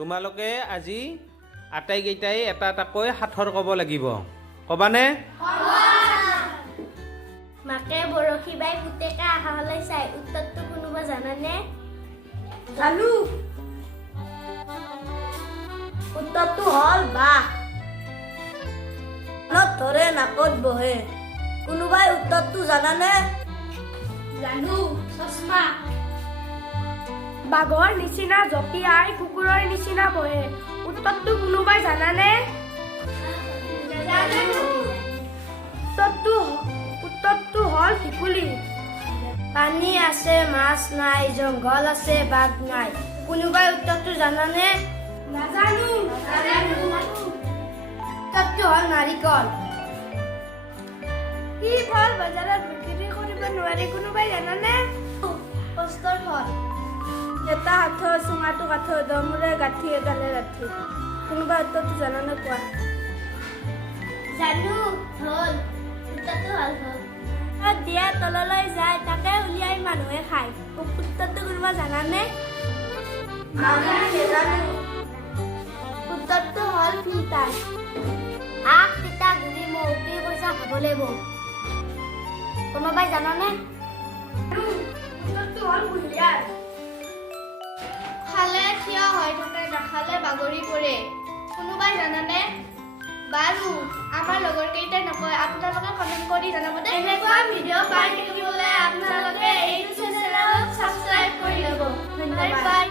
তোমালোকে আজি আটাইকেইটাই এটা এটাকৈ সাঁথৰ ক'ব লাগিব ক'বানে? মাকে বৰশী বাই পুতেকে আকাশলৈ চাই উত্তৰটো কোনোবা জানানে? জানো। উত্তৰটো হ'ল বাঘ। কাণত ধৰে নাকত বহে। কোনোবাই উত্তৰটো জানানে? জানো, চশমা। বাঘৰ নিচিনা জঁপিয়াই কুকুৰৰ নিচিনা বহে। উত্তৰটো কোনোবাই জানানে? উত্তৰটো হ'ল ভেকুলী। পানী আছে মাছ নাই, জংঘল আছে বাঘ নাই। কোনোবাই উত্তৰটো জানানে? নাজানো। উত্তৰটো হ'ল নাৰিকল। কি ফল বজাৰত বিক্ৰী কৰিব নোৱাৰি কোনোবাই জানানে? কষ্টৰ ফল। এটা হাতৰ চুঙাটো কাঠৰ দমৰে গাঁঠি এডালে ৰাঠি। কোনোবা উত্তৰটো জানানে কোৱা? জানো, হ'ল। উত্তৰটো হ'ল হ'ল। দিয়া তললৈ যায় তাকে উলিয়াই মানুহে খায়। উত্তৰটো কোনোবা জানানে? উত্তৰটো হ'ল ফিল্টাৰ। আগ তিতা গুৰি মৌকি পইচা খাবলৈ বৌ। কোনোবাই জানানে? উত্তৰটো হ'ল কুঁহিয়াৰ। খালে থিয় হৈ থাকে, নাখালে বাগৰি পৰে। কোনোবাই জানানে? বাৰু, আমাৰ লগৰ কেইটাই নকয়, আপোনালোকে কমেণ্ট কৰি জনাব দেই। এনেকুৱা ভিডিঅ' পাই থাকিবলৈ আপোনালোকে এইটো চেনেলক ছাবস্ক্ৰাইব কৰি ল'ব। ধন্যবাদ।